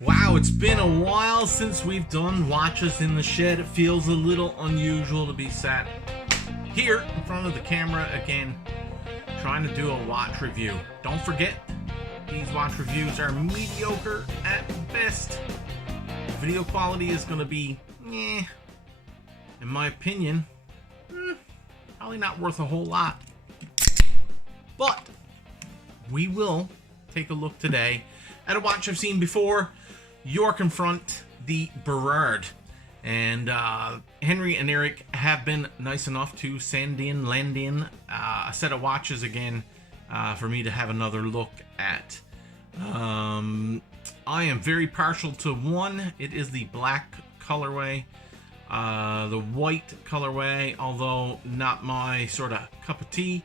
Wow, it's been a while since we've done watches in the shed. It feels a little unusual to be sat here in front of the camera again, trying to do a watch review. Don't forget, these watch reviews are mediocre at best. The video quality is going to be, in my opinion, probably not worth a whole lot. But we will take a look today at a watch I've seen before. York and Front, the Burrard. And Henry and Eric have been nice enough to lend in a set of watches again for me to have another look at. I am very partial to one. It is the black colorway. The white colorway, although not my sort of cup of tea,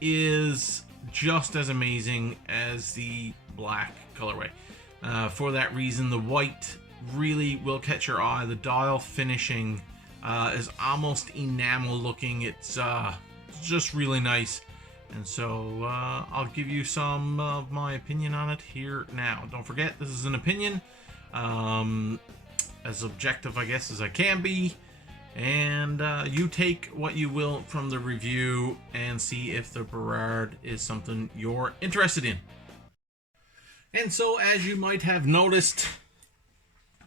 is just as amazing as the black colorway. For that reason, the white really will catch your eye. The dial finishing is almost enamel looking. It's just really nice. And so I'll give you some of my opinion on it here now. Don't forget, this is an opinion. As objective, I guess, as I can be. And you take what you will from the review and see if the Burrard is something you're interested in. And so, as you might have noticed,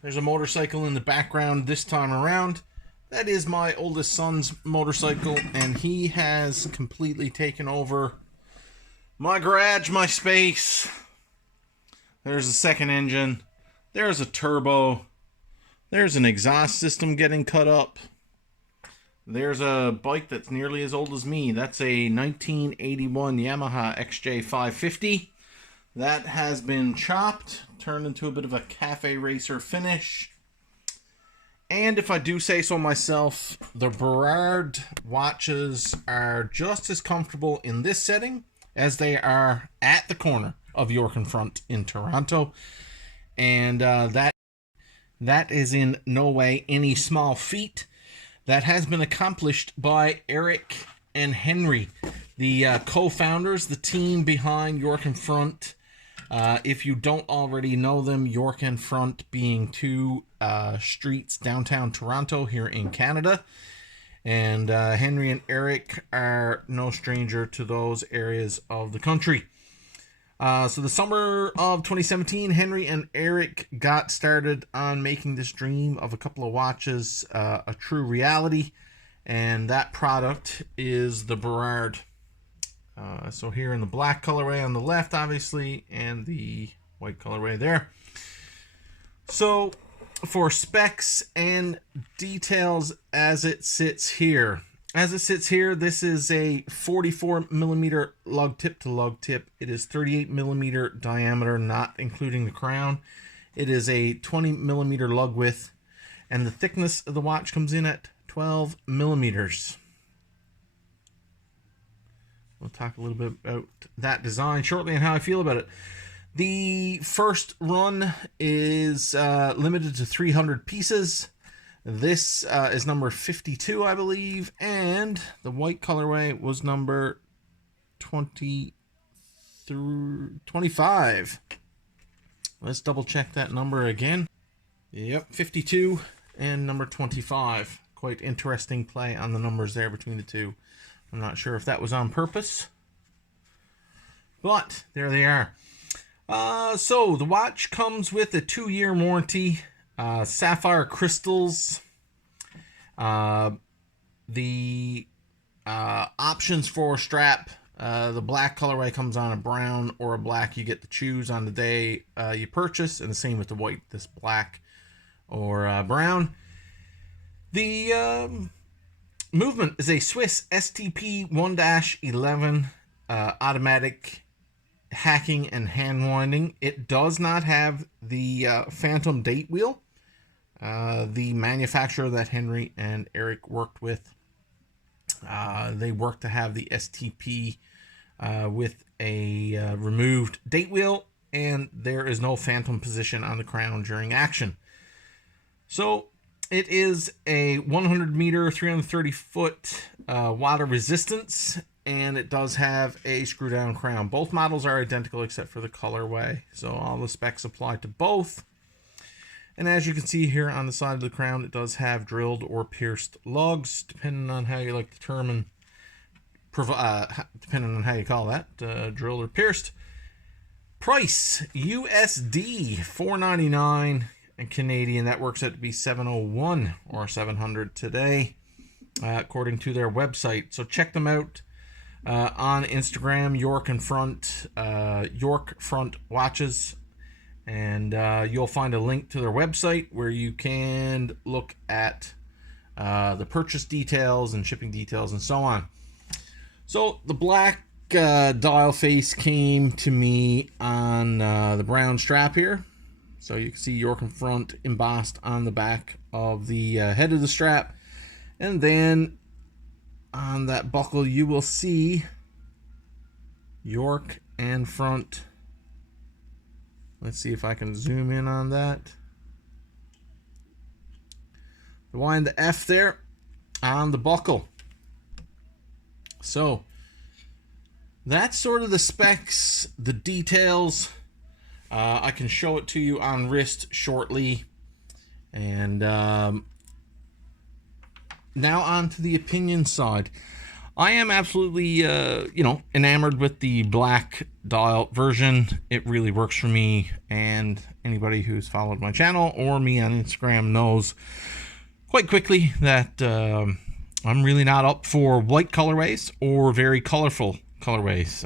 there's a motorcycle in the background this time around. That is my oldest son's motorcycle, and he has completely taken over my garage, my space. There's a second engine. There's a turbo. There's an exhaust system getting cut up. There's a bike that's nearly as old as me. That's a 1981 Yamaha XJ550. That has been chopped, turned into a bit of a cafe racer finish. And if I do say so myself, the Burrard watches are just as comfortable in this setting as they are at the corner of York and Front in Toronto. And that is in no way any small feat. That has been accomplished by Eric and Henry, the co-founders, the team behind York and Front. If you don't already know them, York and Front being two streets downtown Toronto here in Canada. And Henry and Eric are no stranger to those areas of the country. So the summer of 2017, Henry and Eric got started on making this dream of a couple of watches a true reality. And that product is the Burrard. So here in the black colorway on the left, obviously, and the white colorway there. So for specs and details as it sits here. This is a 44 millimeter lug tip to lug tip. It is 38 millimeter diameter, not including the crown. It is a 20 millimeter lug width, and the thickness of the watch comes in at 12 millimeters. We'll talk a little bit about that design shortly and how I feel about it. The first run is limited to 300 pieces. This is number 52, I believe, and the white colorway was number 25. Let's double check that number again. Yep, 52 and number 25. Quite interesting play on the numbers there between the two. I'm not sure if that was on purpose, but there they are. So the watch comes with a 2-year warranty, sapphire crystals. The options for strap, the black colorway comes on a brown or a black. You get to choose on the day you purchase, and the same with the white, this black or brown. The movement is a Swiss STP 1-11 automatic hacking and hand winding. It does not have the phantom date wheel. The manufacturer that Henry and Eric worked with, they worked to have the STP with a removed date wheel, and there is no phantom position on the crown during action. So it is a 100 meter, 330 foot water resistance, and it does have a screw down crown. Both models are identical except for the colorway, so all the specs apply to both. And as you can see here on the side of the crown, it does have drilled or pierced lugs, depending on how you like to determine, depending on how you call that, drilled or pierced. Price, USD, $4.99, and Canadian, that works out to be $701 or $700 today, according to their website. So check them out on Instagram, York and Front, York Front Watches. And you'll find a link to their website where you can look at the purchase details and shipping details and so on. So the black dial face came to me on the brown strap here. So you can see York and Front embossed on the back of the head of the strap. And then on that buckle you will see York and Front. Let's see if I can zoom in on that. The Y and the F there on the buckle. So that's sort of the specs, the details. I can show it to you on wrist shortly. And now on to the opinion side. I am absolutely, enamored with the black dial version. It really works for me, and anybody who's followed my channel or me on Instagram knows quite quickly that I'm really not up for white colorways or very colorful colorways.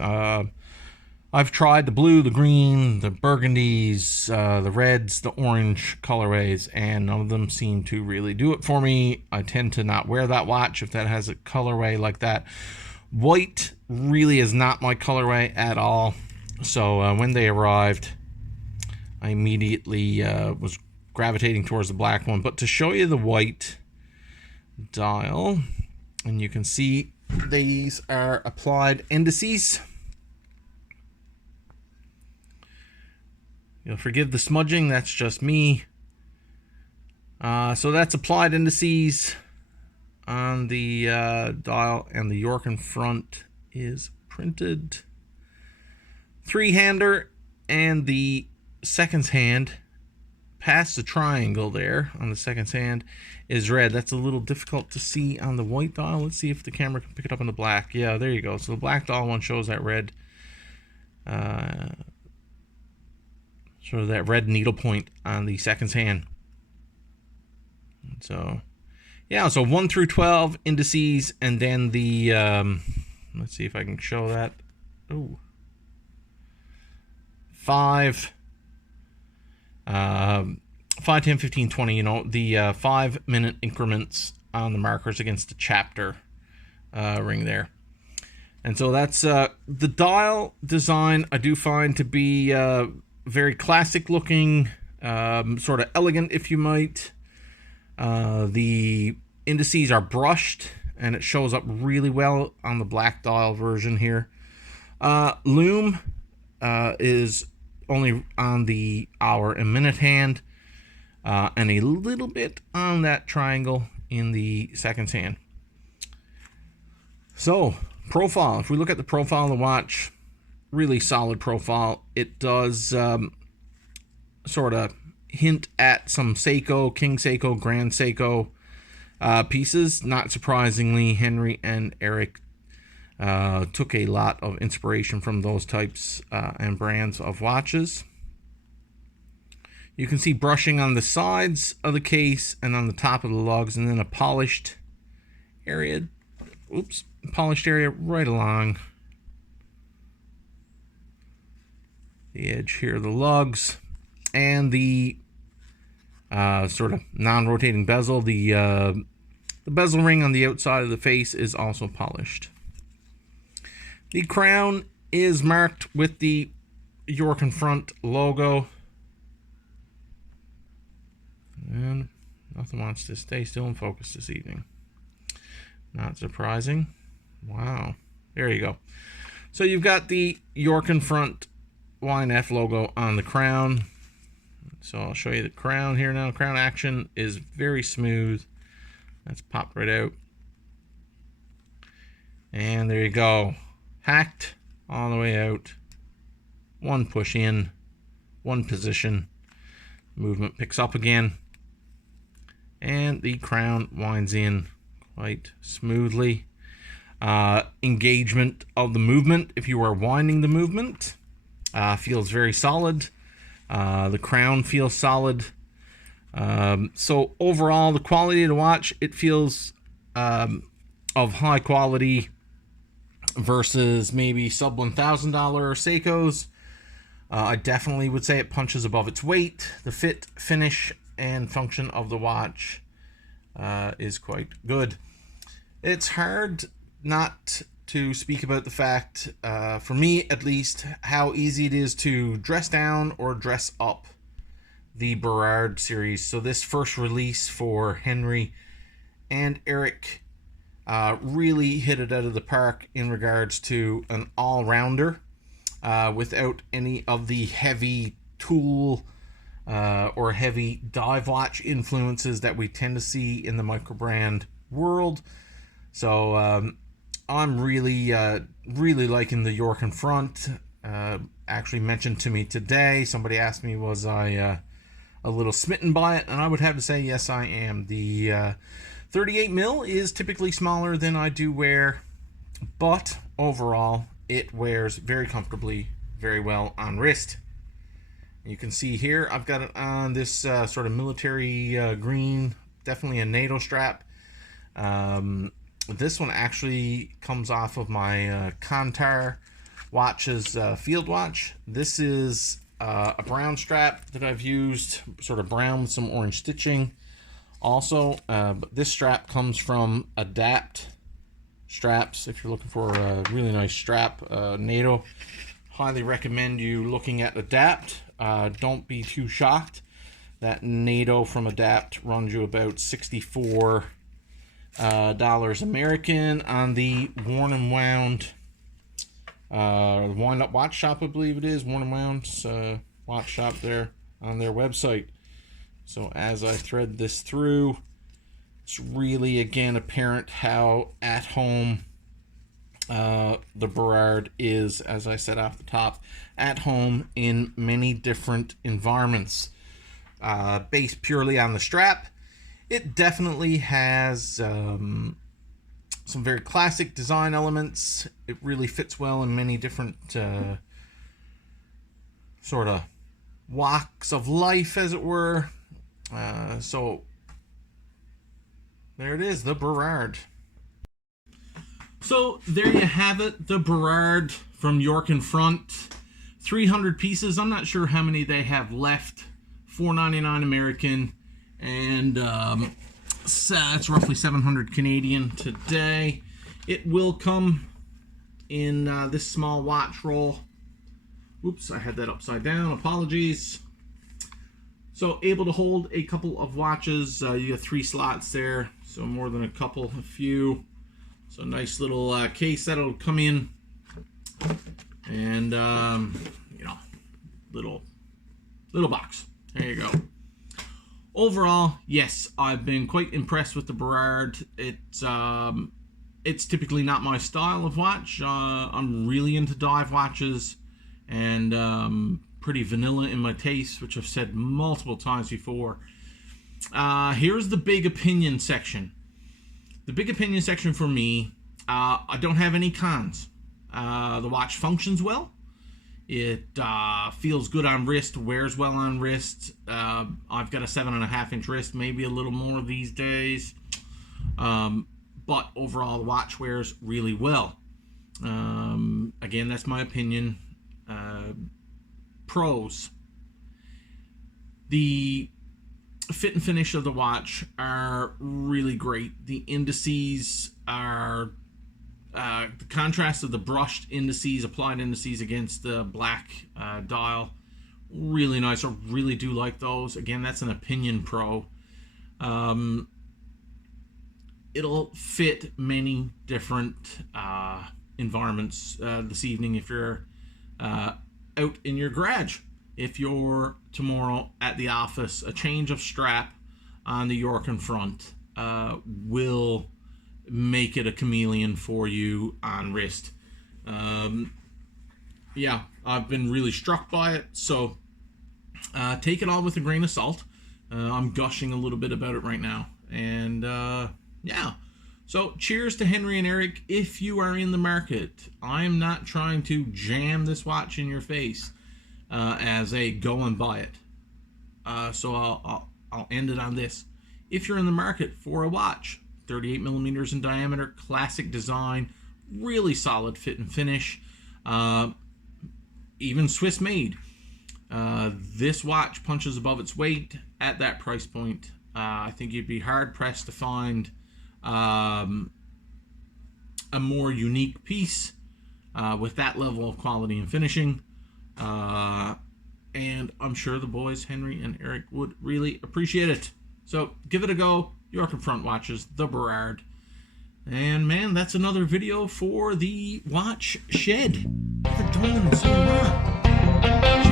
I've tried the blue, the green, the burgundies, the reds, the orange colorways, and none of them seem to really do it for me. I tend to not wear that watch if that has a colorway like that. White really is not my colorway at all. So when they arrived, I immediately was gravitating towards the black one. But to show you the white dial, and you can see these are applied indices. You'll forgive the smudging, that's just me. So that's applied indices on the dial, and the York and Front is printed. Three-hander, and the seconds hand past the triangle there on the seconds hand is red. That's a little difficult to see on the white dial. Let's see if the camera can pick it up on the black. Yeah, there you go. So the black dial one shows that red. Sort of that red needle point on the seconds hand. So, yeah, so 1 through 12 indices, and then the, let's see if I can show that. Ooh. 5, 5, 10, 15, 20, the 5-minute increments on the markers against the chapter ring there. And so that's the dial design I do find to be very classic looking, sort of elegant if you might. The indices are brushed, and it shows up really well on the black dial version here. Loom is only on the hour and minute hand, and a little bit on that triangle in the seconds hand. So profile, if we look at the profile of the watch, really solid profile. It does sort of hint at some Seiko, King Seiko, Grand Seiko pieces. Not surprisingly, Henry and Eric took a lot of inspiration from those types and brands of watches. You can see brushing on the sides of the case and on the top of the lugs, and then a polished area. Polished area right along the edge here of the lugs, and the sort of non-rotating bezel. The bezel ring on the outside of the face is also polished. The crown is marked with the York and Front logo, and nothing wants to stay still in focus this evening. Not surprising. Wow, there you go. So you've got the York and Front Y&F logo on the crown. So I'll show you the crown here now. Crown action is very smooth. That's popped right out. And there you go. Hacked all the way out. One push in, one position. Movement picks up again, and the crown winds in quite smoothly. Engagement of the movement, if you are winding the movement, feels very solid. The crown feels solid. So overall, the quality of the watch, it feels of high quality versus maybe sub $1,000 Seikos. I definitely would say it punches above its weight. The fit, finish, and function of the watch is quite good. It's hard not to speak about the fact, for me at least, how easy it is to dress down or dress up the Burrard series. So this first release for Henry and Eric really hit it out of the park in regards to an all-rounder without any of the heavy tool or heavy dive watch influences that we tend to see in the microbrand world. So I'm really liking the York in front. Actually mentioned to me today, somebody asked me, was I a little smitten by it, and I would have to say yes, I am. The 38 mil is typically smaller than I do wear, but overall it wears very comfortably, very well on wrist. You can see here I've got it on this sort of military green, definitely a NATO strap. This one actually comes off of my Kantar watches field watch. This is a brown strap that I've used, sort of brown with some orange stitching also. But this strap comes from Adapt straps. If you're looking for a really nice strap, NATO, highly recommend you looking at Adapt. Don't be too shocked that NATO from Adapt runs you about $64 American on the Worn and Wound Wind Up Watch Shop, I believe it is, Worn and Wound's watch shop there on their website. So as I thread this through, it's really again apparent how at home the Burrard is, as I said off the top, at home in many different environments. Based purely on the strap, it definitely has some very classic design elements. It really fits well in many different sort of walks of life, as it were. So there it is, the Burrard. So there you have it, the Burrard from York in front. 300 pieces. I'm not sure how many they have left. $4.99 American, and so it's roughly 700 Canadian today. It will come in this small watch roll. Oops, I had that upside down. Apologies. So able to hold a couple of watches. You got 3 slots there, so more than a couple, a few. So nice little case that'll come in, and you know, little box. There you go. Overall, yes, I've been quite impressed with the Burrard. It's typically not my style of watch. I'm really into dive watches, and pretty vanilla in my taste, which I've said multiple times before. Here's the big opinion section. The big opinion section for me, I don't have any cons. The watch functions well. It feels good on wrist, wears well on wrist. I've got a 7.5-inch wrist, maybe a little more these days. But overall, the watch wears really well. Again, that's my opinion. Pros. The fit and finish of the watch are really great. The indices are the contrast of the brushed indices, applied indices against the black dial, really nice. I really do like those. Again, that's an opinion pro. It'll fit many different environments this evening if you're out in your garage. If you're tomorrow at the office, a change of strap on the York in front will make it a chameleon for you on wrist. Yeah, I've been really struck by it. So Take it all with a grain of salt. I'm gushing a little bit about it right now. And yeah. So cheers to Henry and Eric if you are in the market. I'm not trying to jam this watch in your face as a go and buy it. So I'll end it on this. If you're in the market for a watch, 38 millimeters in diameter, classic design, really solid fit and finish, even Swiss made. This watch punches above its weight at that price point. I think you'd be hard pressed to find a more unique piece with that level of quality and finishing. And I'm sure the boys, Henry and Eric, would really appreciate it. So give it a go. York and Front watches, the Burrard. And man, that's another video for the watch shed. They're done, so what?